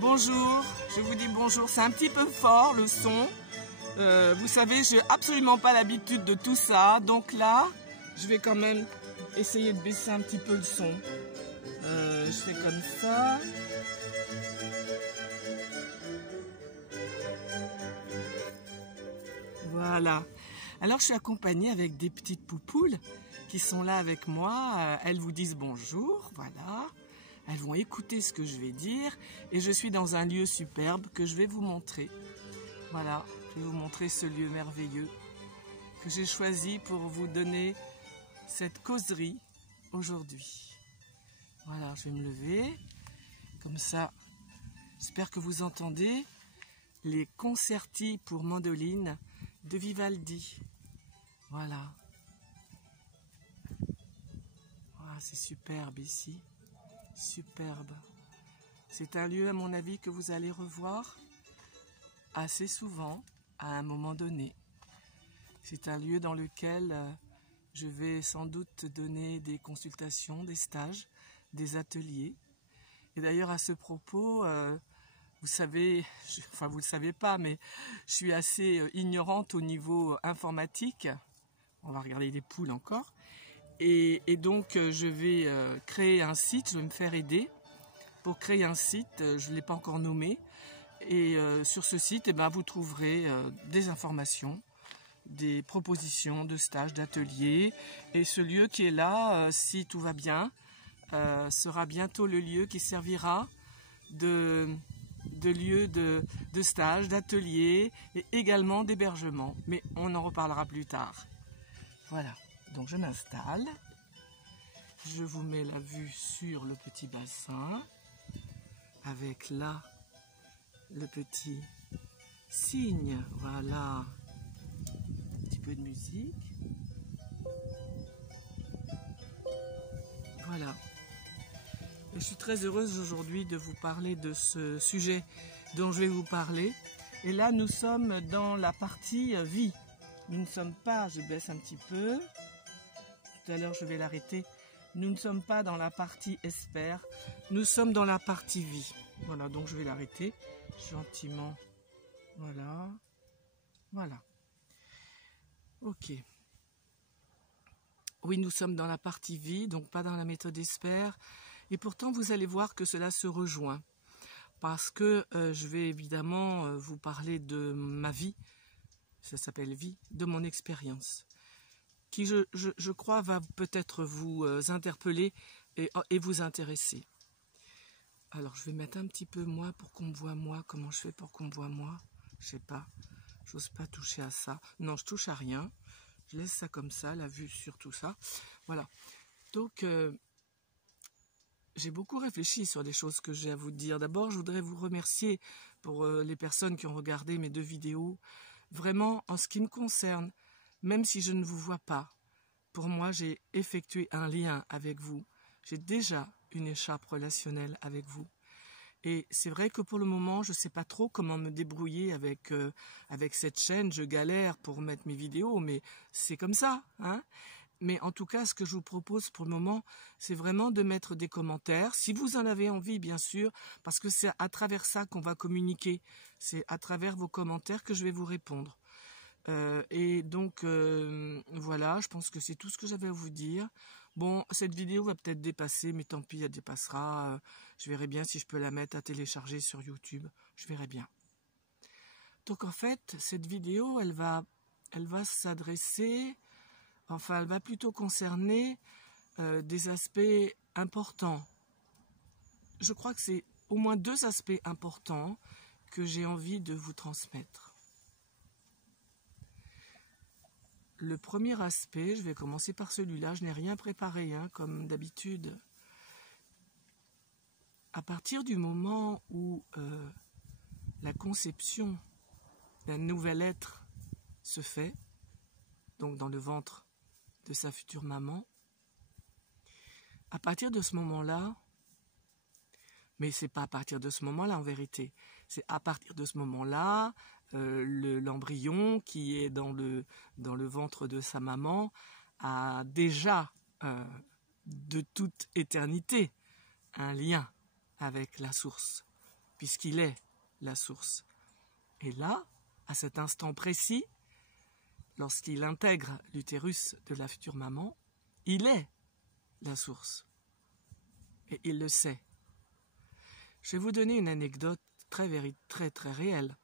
Bonjour, je vous dis bonjour, c'est un petit peu fort le son. Vous savez, je n'ai absolument pas l'habitude de tout ça, donc là, je vais quand même essayer de baisser un petit peu le son. Je fais comme ça. Voilà. Alors je suis accompagnée avec des petites poupoules qui sont là avec moi. Elles vous disent bonjour, voilà. Elles vont écouter ce que je vais dire et je suis dans un lieu superbe que je vais vous montrer. Voilà, je vais vous montrer ce lieu merveilleux que j'ai choisi pour vous donner cette causerie aujourd'hui. Voilà, je vais me lever, comme ça, j'espère que vous entendez les concerti pour mandoline de Vivaldi. Voilà. Voilà, c'est superbe ici. Superbe. C'est un lieu, à mon avis, que vous allez revoir assez souvent, à un moment donné. C'est un lieu dans lequel je vais sans doute donner des consultations, des stages, des ateliers. Et d'ailleurs, à ce propos, vous savez, enfin vous ne le savez pas, mais je suis assez ignorante au niveau informatique. On va regarder les poules encore. Et donc, je vais créer un site, je vais me faire aider pour créer un site, je ne l'ai pas encore nommé. Et sur ce site, eh ben, vous trouverez des informations, des propositions de stages, d'ateliers. Et ce lieu qui est là, si tout va bien, sera bientôt le lieu qui servira de lieu de stage, d'atelier et également d'hébergement. Mais on en reparlera plus tard. Voilà. Donc je m'installe, je vous mets la vue sur le petit bassin, avec là le petit cygne, voilà, un petit peu de musique, voilà. Et je suis très heureuse aujourd'hui de vous parler de ce sujet dont je vais vous parler. Et là nous sommes dans la partie vie, nous ne sommes pas, je baisse un petit peu, tout à l'heure je vais l'arrêter. Nous ne sommes pas dans la partie espère, nous sommes dans la partie vie. Voilà, donc je vais l'arrêter gentiment. Voilà, voilà. Ok. Oui, nous sommes dans la partie vie, donc pas dans la méthode espère. Et pourtant, vous allez voir que cela se rejoint. Parce que je vais évidemment vous parler de ma vie, ça s'appelle vie, de mon expérience, qui je crois va peut-être vous interpeller et vous intéresser. Alors je vais mettre un petit peu moi pour qu'on me voit moi. Comment je fais pour qu'on me voit moi? Je sais pas, j'ose pas toucher à ça. Non, je touche à rien, je laisse ça comme ça, la vue sur tout ça. Voilà, donc j'ai beaucoup réfléchi sur les choses que j'ai à vous dire. D'abord, je voudrais vous remercier pour les personnes qui ont regardé mes 2 vidéos. Vraiment, en ce qui me concerne, même si je ne vous vois pas, pour moi, j'ai effectué un lien avec vous. J'ai déjà une écharpe relationnelle avec vous. Et c'est vrai que pour le moment, je ne sais pas trop comment me débrouiller avec cette chaîne. Je galère pour mettre mes vidéos, mais c'est comme ça, hein. Mais en tout cas, ce que je vous propose pour le moment, c'est vraiment de mettre des commentaires. Si vous en avez envie, bien sûr, parce que c'est à travers ça qu'on va communiquer. C'est à travers vos commentaires que je vais vous répondre. Et donc, voilà, je pense que c'est tout ce que j'avais à vous dire. Bon, cette vidéo va peut-être dépasser, mais tant pis, elle dépassera. Je verrai bien si je peux la mettre à télécharger sur YouTube. Je verrai bien. Donc, en fait, cette vidéo, elle va s'adresser, enfin, elle va plutôt concerner des aspects importants. Je crois que c'est au moins 2 aspects importants que j'ai envie de vous transmettre. Le premier aspect, je vais commencer par celui-là, je n'ai rien préparé, hein, comme d'habitude. À partir du moment où la conception d'un nouvel être se fait, donc dans le ventre de sa future maman, à partir de ce moment-là, mais c'est pas à partir de ce moment-là en vérité, c'est à partir de ce moment-là, l'embryon qui est dans le ventre de sa maman a déjà de toute éternité un lien avec la source. puisqu'il est la source. Et là, à cet instant précis, lorsqu'il intègre l'utérus de la future maman, il est la source. Et il le sait. Je vais vous donner une anecdote très réelle.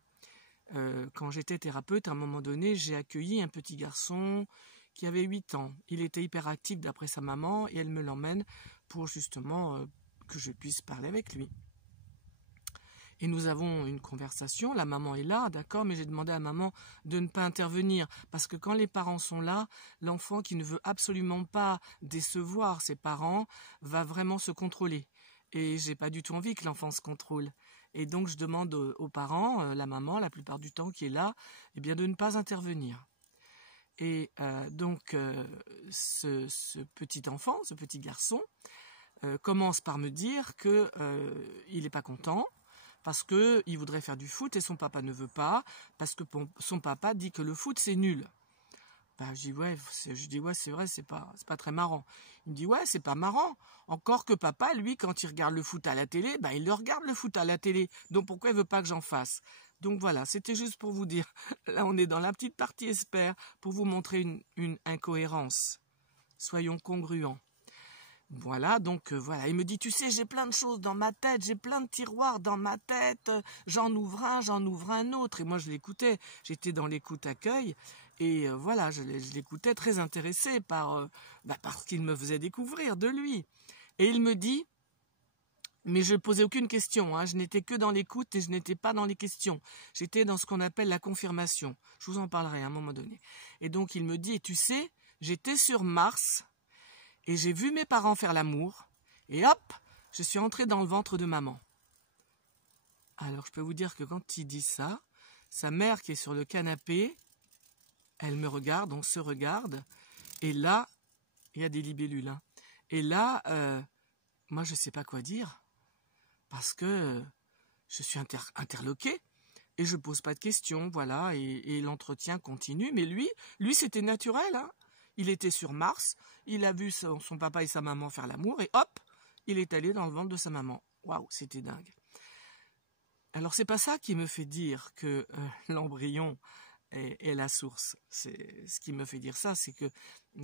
Quand j'étais thérapeute, à un moment donné, j'ai accueilli un petit garçon qui avait 8 ans. Il était hyperactif d'après sa maman et elle me l'emmène pour justement que je puisse parler avec lui. Et nous avons une conversation, la maman est là, d'accord, mais j'ai demandé à maman de ne pas intervenir, parce que quand les parents sont là, l'enfant qui ne veut absolument pas décevoir ses parents va vraiment se contrôler. Et j'ai pas du tout envie que l'enfant se contrôle. Et donc je demande aux parents, la maman la plupart du temps qui est là, eh bien de ne pas intervenir. Et donc ce petit enfant, ce petit garçon, commence par me dire que il n'est pas content, parce qu'il voudrait faire du foot et son papa ne veut pas, parce que son papa dit que le foot c'est nul. Je dis ouais, c'est vrai, c'est pas très marrant. Il me dit ouais, c'est pas marrant. Encore que papa, lui, quand il regarde le foot à la télé, il le regarde le foot à la télé. Donc pourquoi il veut pas que j'en fasse? Donc voilà, c'était juste pour vous dire. Là, on est dans la petite partie espère pour vous montrer une incohérence. Soyons congruents. Voilà, donc voilà, il me dit, tu sais, j'ai plein de choses dans ma tête, j'ai plein de tiroirs dans ma tête, j'en ouvre un autre. Et moi, je l'écoutais, j'étais dans l'écoute accueil, et voilà, je l'écoutais très intéressé par ce qu'il me faisait découvrir de lui. Et il me dit, mais je ne posais aucune question, hein, je n'étais que dans l'écoute et je n'étais pas dans les questions. J'étais dans ce qu'on appelle la confirmation. Je vous en parlerai à un moment donné. Et donc, il me dit, tu sais, j'étais sur Mars, et j'ai vu mes parents faire l'amour, et hop, je suis entré dans le ventre de maman. Alors je peux vous dire que quand il dit ça, sa mère qui est sur le canapé, elle me regarde, on se regarde, et là, il y a des libellules. Hein. Et là, moi je ne sais pas quoi dire, parce que je suis interloqué, et je ne pose pas de questions, voilà, et l'entretien continue, mais lui c'était naturel, hein. Il était sur Mars, il a vu son papa et sa maman faire l'amour, et hop, il est allé dans le ventre de sa maman. Waouh, c'était dingue. Alors c'est pas ça qui me fait dire que l'embryon est la source. Ce qui me fait dire ça, c'est que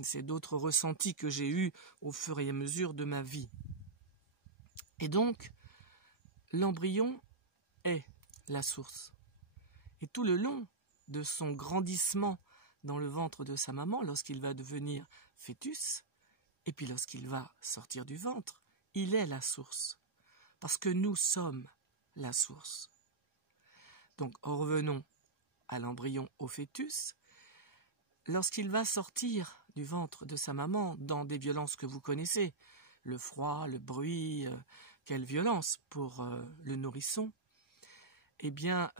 c'est d'autres ressentis que j'ai eus au fur et à mesure de ma vie. Et donc, l'embryon est la source. Et tout le long de son grandissement dans le ventre de sa maman, lorsqu'il va devenir fœtus, et puis lorsqu'il va sortir du ventre, il est la source. Parce que nous sommes la source. Donc, revenons à l'embryon, au fœtus. Lorsqu'il va sortir du ventre de sa maman, dans des violences que vous connaissez, le froid, le bruit, quelle violence pour le nourrisson, eh bien,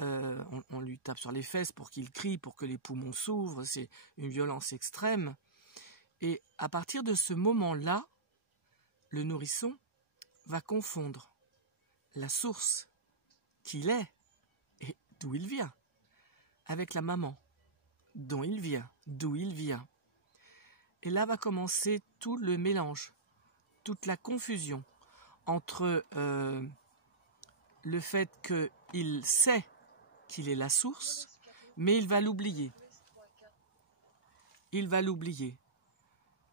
on lui tape sur les fesses pour qu'il crie, pour que les poumons s'ouvrent, c'est une violence extrême. Et à partir de ce moment-là, le nourrisson va confondre la source qu'il est et d'où il vient, avec la maman, dont il vient, d'où il vient. Et là va commencer tout le mélange, toute la confusion entre le fait qu'il sait qu'il est la source, mais il va l'oublier. Il va l'oublier.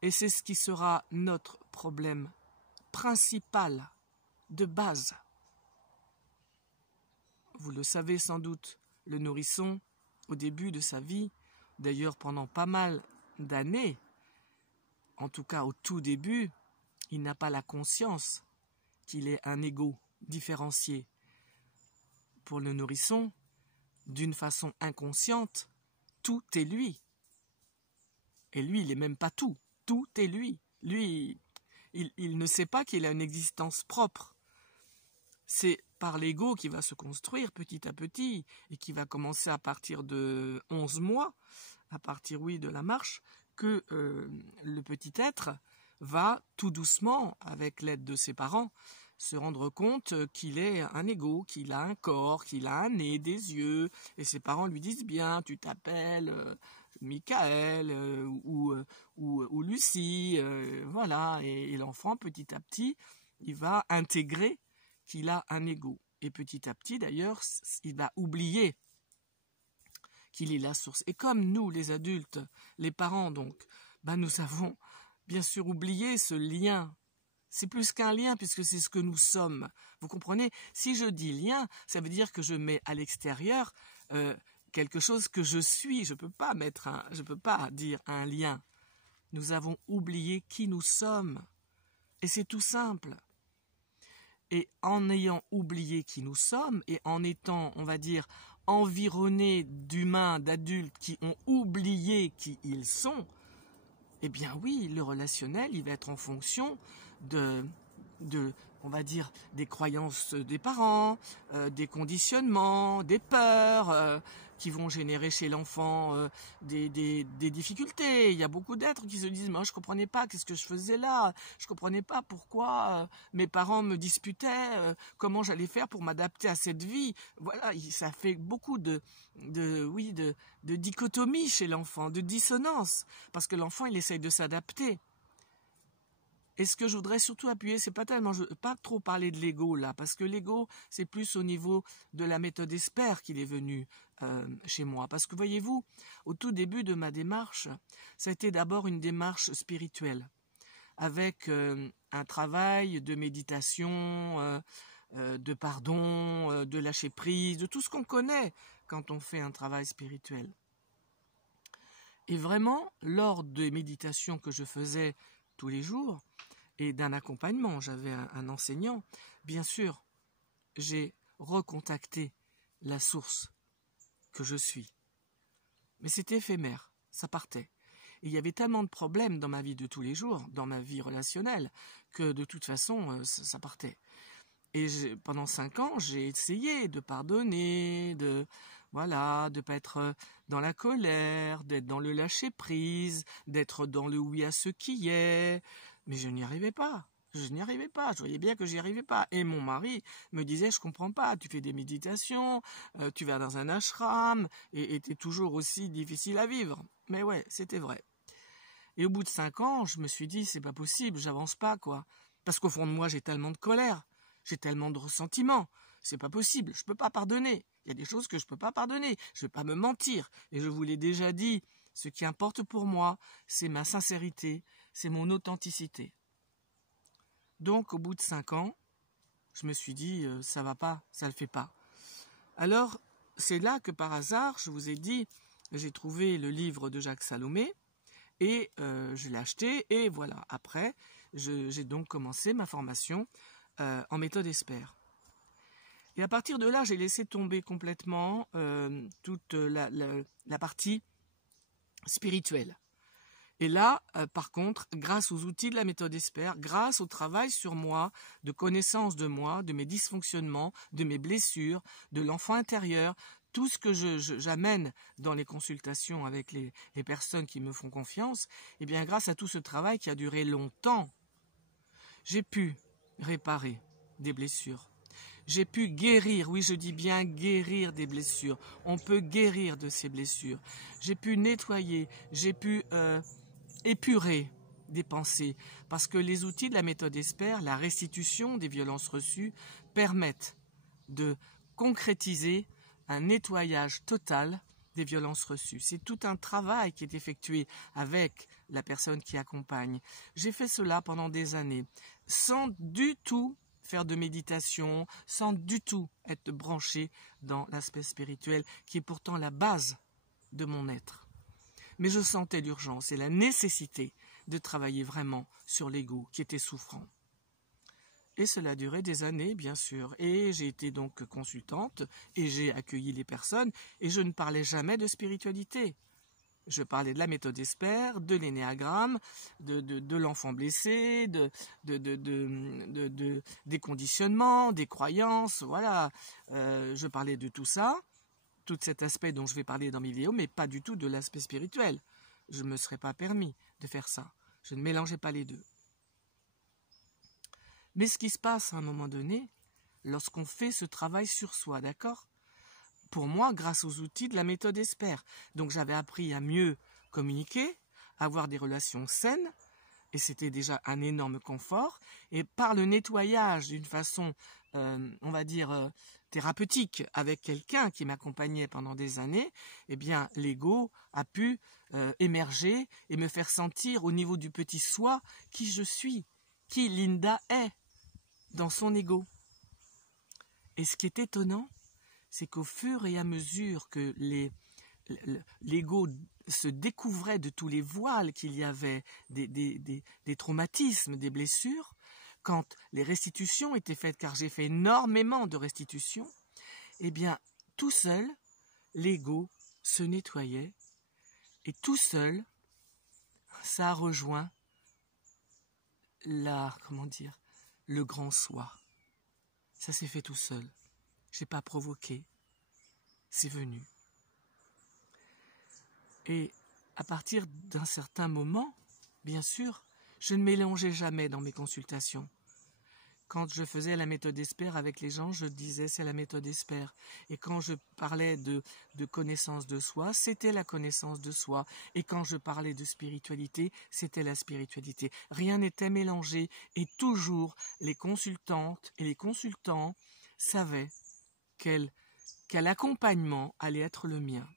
Et c'est ce qui sera notre problème principal, de base. Vous le savez sans doute, le nourrisson, au début de sa vie, d'ailleurs pendant pas mal d'années, en tout cas au tout début, il n'a pas la conscience qu'il est un ego différencié. Pour le nourrisson, d'une façon inconsciente, tout est lui. Et lui, il n'est même pas tout. Tout est lui. Lui, il ne sait pas qu'il a une existence propre. C'est par l'ego qui va se construire petit à petit et qui va commencer à partir de 11 mois, à partir, de la marche, que le petit être va tout doucement, avec l'aide de ses parents, se rendre compte qu'il est un ego, qu'il a un corps, qu'il a un nez, des yeux, et ses parents lui disent bien, tu t'appelles Michael ou Lucie, voilà, et l'enfant petit à petit, il va intégrer qu'il a un ego. Et petit à petit, d'ailleurs, il va oublier qu'il est la source. Et comme nous, les adultes, les parents donc, nous avons bien sûr oublié ce lien. C'est plus qu'un lien puisque c'est ce que nous sommes. Vous comprenez? Si je dis lien, ça veut dire que je mets à l'extérieur quelque chose que je suis. Je peux pas dire un lien. Nous avons oublié qui nous sommes. Et c'est tout simple. Et en ayant oublié qui nous sommes et en étant, on va dire, environnés d'humains, d'adultes qui ont oublié qui ils sont, eh bien oui, le relationnel, il va être en fonction on va dire, des croyances des parents, des conditionnements, des peurs qui vont générer chez l'enfant des difficultés. Il y a beaucoup d'êtres qui se disent « Moi, je ne comprenais pas qu'est-ce que je faisais là. Je ne comprenais pas pourquoi mes parents me disputaient, comment j'allais faire pour m'adapter à cette vie. » Voilà, ça fait beaucoup de dichotomie chez l'enfant, de dissonance, parce que l'enfant, il essaye de s'adapter. Et ce que je voudrais surtout appuyer, c'est pas trop parler de l'ego là, parce que l'ego, c'est plus au niveau de la méthode Esper qu'il est venu chez moi. Parce que voyez-vous, au tout début de ma démarche, ça a été d'abord une démarche spirituelle, avec un travail de méditation, de pardon, de lâcher prise, de tout ce qu'on connaît quand on fait un travail spirituel. Et vraiment, lors des méditations que je faisais tous les jours, et d'un accompagnement, j'avais un enseignant, bien sûr, j'ai recontacté la source que je suis. Mais c'était éphémère, ça partait. Et il y avait tellement de problèmes dans ma vie de tous les jours, dans ma vie relationnelle, que de toute façon, ça partait. Et pendant 5 ans, j'ai essayé de pardonner, de pas être dans la colère, d'être dans le lâcher-prise, d'être dans le oui à ce qui est. Mais je n'y arrivais pas. Je voyais bien que j'y arrivais pas. Et mon mari me disait, je comprends pas, tu fais des méditations, tu vas dans un ashram, et t'es toujours aussi difficile à vivre. Mais ouais, c'était vrai. Et au bout de 5 ans, je me suis dit, c'est pas possible, j'avance pas, quoi. Parce qu'au fond de moi, j'ai tellement de colère, j'ai tellement de ressentiment. C'est pas possible, je peux pas pardonner. Il y a des choses que je peux pas pardonner. Je vais pas me mentir. Et je vous l'ai déjà dit, ce qui importe pour moi, c'est ma sincérité, c'est mon authenticité. Donc, au bout de 5 ans, je me suis dit, ça va pas, ça le fait pas. Alors, c'est là que par hasard, je vous ai dit, j'ai trouvé le livre de Jacques Salomé, et je l'ai acheté, et voilà. Après, j'ai donc commencé ma formation en méthode Esper. Et à partir de là, j'ai laissé tomber complètement toute la partie spirituelle. Et là, par contre, grâce aux outils de la méthode Esper, grâce au travail sur moi, de connaissance de moi, de mes dysfonctionnements, de mes blessures, de l'enfant intérieur, tout ce que j'amène dans les consultations avec les personnes qui me font confiance, eh bien, grâce à tout ce travail qui a duré longtemps, j'ai pu réparer des blessures. J'ai pu guérir, oui je dis bien guérir des blessures. On peut guérir de ces blessures. J'ai pu nettoyer, j'ai pu épurer des pensées. Parce que les outils de la méthode Esper, la restitution des violences reçues, permettent de concrétiser un nettoyage total des violences reçues. C'est tout un travail qui est effectué avec la personne qui accompagne. J'ai fait cela pendant des années, sans du tout faire de méditation, sans du tout être branché dans l'aspect spirituel, qui est pourtant la base de mon être. Mais je sentais l'urgence et la nécessité de travailler vraiment sur l'ego qui était souffrant. Et cela a duré des années, bien sûr. Et j'ai été donc consultante et j'ai accueilli les personnes et je ne parlais jamais de spiritualité. Je parlais de la méthode Esper, de l'énéagramme, de l'enfant blessé, des conditionnements, des croyances, voilà. Je parlais de tout ça, tout cet aspect dont je vais parler dans mes vidéos, mais pas du tout de l'aspect spirituel. Je ne me serais pas permis de faire ça. Je ne mélangeais pas les deux. Mais ce qui se passe à un moment donné, lorsqu'on fait ce travail sur soi, d'accord ? Pour moi, grâce aux outils de la méthode Esper. Donc j'avais appris à mieux communiquer, à avoir des relations saines, et c'était déjà un énorme confort. Et par le nettoyage d'une façon on va dire, thérapeutique avec quelqu'un qui m'accompagnait pendant des années, eh bien, l'ego a pu émerger et me faire sentir au niveau du petit soi qui je suis, qui Linda est dans son ego. Et ce qui est étonnant, c'est qu'au fur et à mesure que l'ego se découvrait de tous les voiles qu'il y avait, des traumatismes, des blessures, quand les restitutions étaient faites, car j'ai fait énormément de restitutions, eh bien, tout seul, l'ego se nettoyait, et tout seul, ça a rejoint le grand soi. Ça s'est fait tout seul. Je n'ai pas provoqué. C'est venu. Et à partir d'un certain moment, bien sûr, je ne mélangeais jamais dans mes consultations. Quand je faisais la méthode Esper avec les gens, je disais c'est la méthode Esper. Et quand je parlais de connaissance de soi, c'était la connaissance de soi. Et quand je parlais de spiritualité, c'était la spiritualité. Rien n'était mélangé et toujours les consultantes et les consultants savaient quel accompagnement allait être le mien.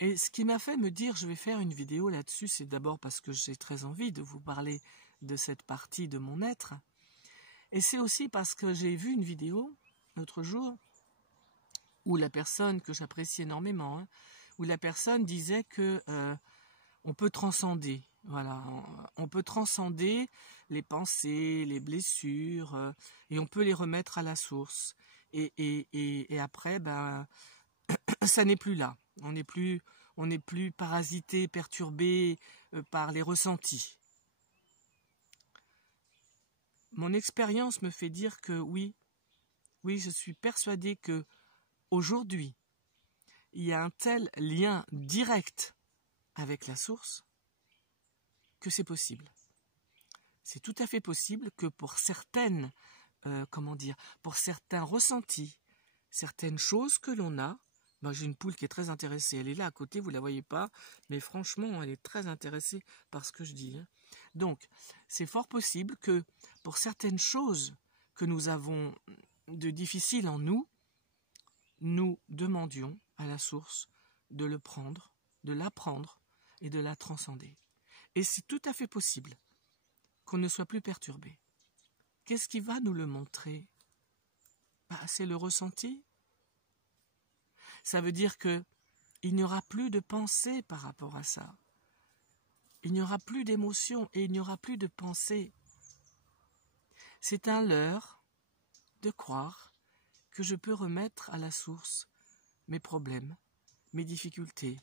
Et ce qui m'a fait me dire je vais faire une vidéo là-dessus, c'est d'abord parce que j'ai très envie de vous parler de cette partie de mon être. Et c'est aussi parce que j'ai vu une vidéo l'autre jour où la personne que j'apprécie énormément, où la personne disait que on peut transcender. Voilà, on peut transcender les pensées, les blessures, et on peut les remettre à la source. Et après, ben, ça n'est plus là. On n'est plus parasité, perturbé par les ressentis. Mon expérience me fait dire que oui, je suis persuadée que aujourd'hui, il y a un tel lien direct avec la source que c'est possible. C'est tout à fait possible que pour certaines, pour certains ressentis, certaines choses que l'on a, ben j'ai une poule qui est très intéressée, elle est là à côté, vous ne la voyez pas, mais franchement, elle est très intéressée par ce que je dis. Donc, c'est fort possible que pour certaines choses que nous avons de difficiles en nous, nous demandions à la source de le prendre, de l'apprendre et de la transcender. Et c'est tout à fait possible qu'on ne soit plus perturbé. Qu'est-ce qui va nous le montrer? C'est le ressenti. Ça veut dire qu'il n'y aura plus de pensée par rapport à ça. Il n'y aura plus d'émotion et il n'y aura plus de pensée. C'est un leurre de croire que je peux remettre à la source mes problèmes, mes difficultés,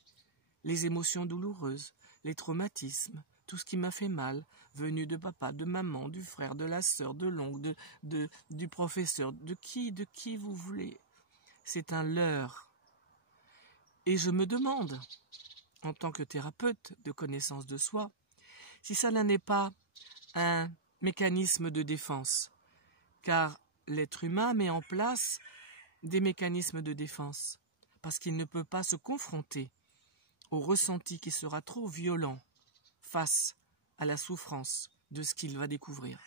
les émotions douloureuses, les traumatismes, tout ce qui m'a fait mal, venu de papa, de maman, du frère, de la sœur, de l'oncle, du professeur, de qui vous voulez. C'est un leurre. Et je me demande, en tant que thérapeute de connaissance de soi, si ça n'est pas un mécanisme de défense, car l'être humain met en place des mécanismes de défense, parce qu'il ne peut pas se confronter au ressenti qui sera trop violent face à la souffrance de ce qu'il va découvrir.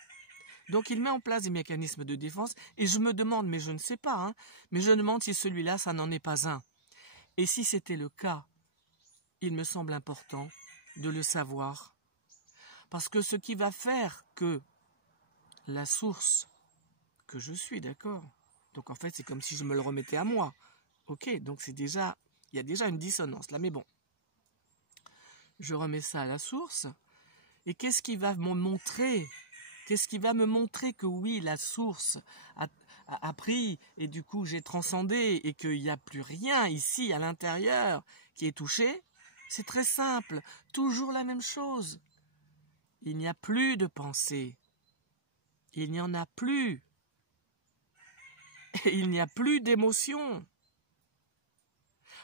Donc il met en place des mécanismes de défense, et je me demande, mais je ne sais pas, mais je me demande si celui-là, ça n'en est pas un. Et si c'était le cas, il me semble important de le savoir. Parce que ce qui va faire que la source que je suis, d'accord, donc en fait c'est comme si je me le remettais à moi. Ok, donc il y a déjà une dissonance là, mais bon. Je remets ça à la source, et qu'est-ce qui va me montrer? Qu'est-ce qui va me montrer que oui, la source a pris, et du coup j'ai transcendé, et qu'il n'y a plus rien ici à l'intérieur qui est touché? C'est très simple, toujours la même chose. Il n'y a plus de pensée. Il n'y en a plus. Et il n'y a plus d'émotion.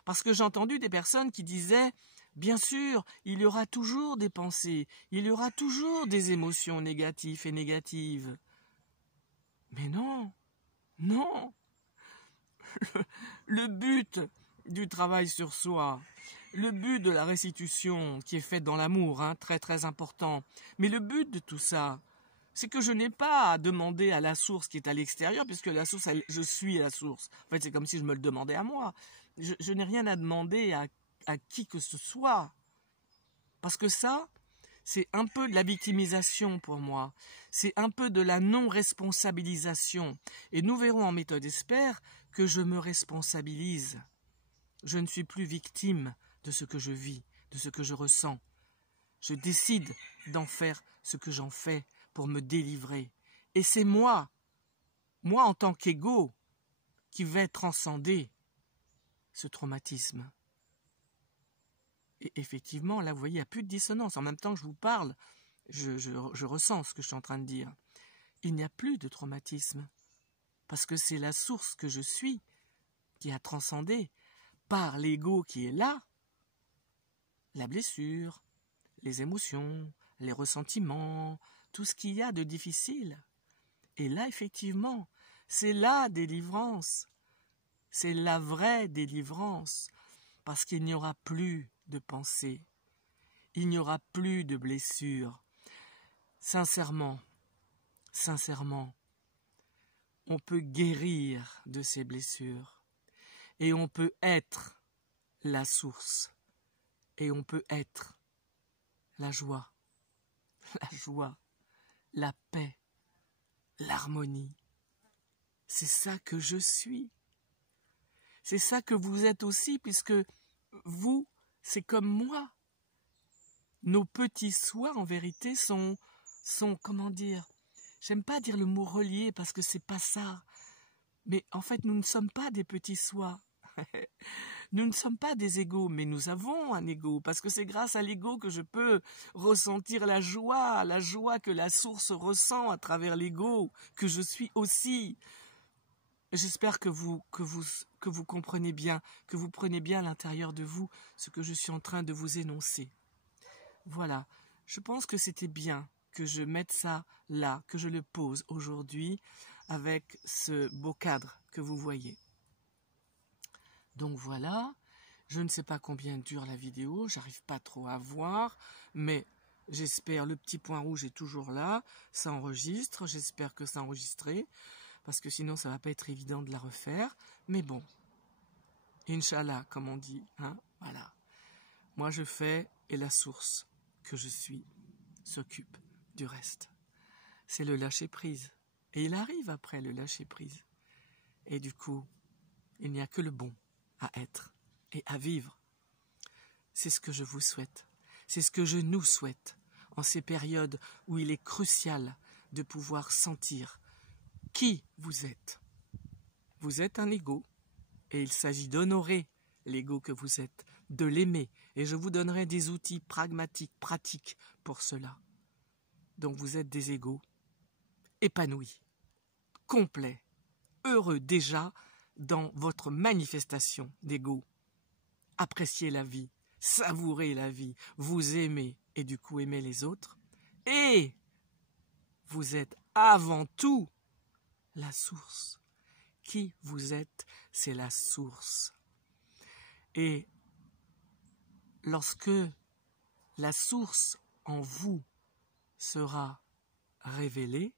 Parce que j'ai entendu des personnes qui disaient, bien sûr, il y aura toujours des pensées, il y aura toujours des émotions négatives et négatives. Mais non, non. Le but du travail sur soi, le but de la restitution qui est faite dans l'amour, très très important, mais le but de tout ça, c'est que je n'ai pas à demander à la source qui est à l'extérieur, puisque la source, je suis la source. En fait, c'est comme si je me le demandais à moi. Je n'ai rien à demander à qui que ce soit. Parce que ça, c'est un peu de la victimisation pour moi. C'est un peu de la non-responsabilisation. Et nous verrons en méthode espère que je me responsabilise. Je ne suis plus victime de ce que je vis, de ce que je ressens. Je décide d'en faire ce que j'en fais pour me délivrer. Et c'est moi en tant qu'ego, qui vais transcender ce traumatisme. Et effectivement, là, vous voyez, il n'y a plus de dissonance. En même temps que je vous parle, je ressens ce que je suis en train de dire. Il n'y a plus de traumatisme. Parce que c'est la source que je suis qui a transcendé par l'ego qui est là, la blessure, les émotions, les ressentiments, tout ce qu'il y a de difficile. Et là, effectivement, c'est la délivrance. C'est la vraie délivrance. Parce qu'il n'y aura plus de pensée. Il n'y aura plus de blessures. Sincèrement, on peut guérir de ces blessures. Et on peut être la source. Et on peut être la joie, la paix, l'harmonie. C'est ça que je suis. C'est ça que vous êtes aussi, puisque vous, c'est comme moi. Nos petits soi, en vérité, sont comment dire, j'aime pas dire le mot relié parce que c'est pas ça. Mais en fait, nous ne sommes pas des petits soi. Nous ne sommes pas des égos, mais nous avons un ego, parce que c'est grâce à l'ego que je peux ressentir la joie que la source ressent à travers l'ego, que je suis aussi. J'espère que vous comprenez bien, que vous prenez bien à l'intérieur de vous ce que je suis en train de vous énoncer. Voilà, je pense que c'était bien que je mette ça là, que je le pose aujourd'hui avec ce beau cadre que vous voyez. Donc voilà, je ne sais pas combien dure la vidéo, j'arrive pas trop à voir, mais j'espère, le petit point rouge est toujours là, ça enregistre, j'espère que ça a enregistré, parce que sinon ça va pas être évident de la refaire, mais bon, Inch'Allah, comme on dit, hein, voilà. Moi je fais, et la source que je suis s'occupe du reste. C'est le lâcher-prise, et il arrive après le lâcher-prise. Et du coup, il n'y a que le bon à être et à vivre. C'est ce que je vous souhaite. C'est ce que je nous souhaite en ces périodes où il est crucial de pouvoir sentir qui vous êtes. Vous êtes un ego et il s'agit d'honorer l'ego que vous êtes, de l'aimer. Et je vous donnerai des outils pragmatiques, pratiques pour cela. Donc vous êtes des égos épanouis, complets, heureux déjà dans votre manifestation d'ego. Appréciez la vie, savourez la vie, vous aimez et du coup aimez les autres. Et vous êtes avant tout la source. Qui vous êtes, c'est la source. Et lorsque la source en vous sera révélée,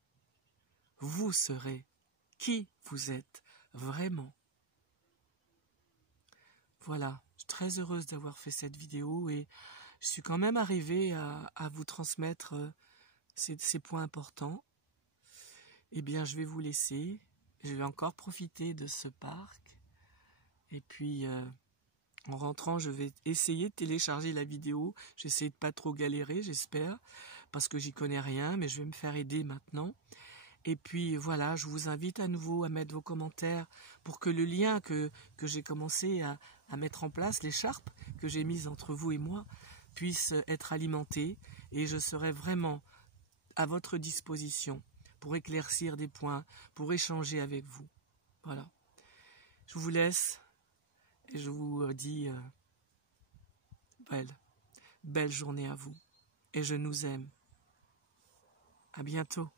vous serez qui vous êtes vraiment. Voilà, je suis très heureuse d'avoir fait cette vidéo et je suis quand même arrivée à vous transmettre ces points importants. Eh bien, je vais vous laisser. Je vais encore profiter de ce parc. Et puis, en rentrant, je vais essayer de télécharger la vidéo. J'essaie de pas trop galérer, j'espère, parce que j'y connais rien, mais je vais me faire aider maintenant. Et puis voilà, je vous invite à nouveau à mettre vos commentaires pour que le lien que j'ai commencé à mettre en place, l'écharpe que j'ai mise entre vous et moi, puisse être alimenté. Et je serai vraiment à votre disposition pour éclaircir des points, pour échanger avec vous. Voilà. Je vous laisse et je vous dis belle journée à vous. Et je nous aime. À bientôt.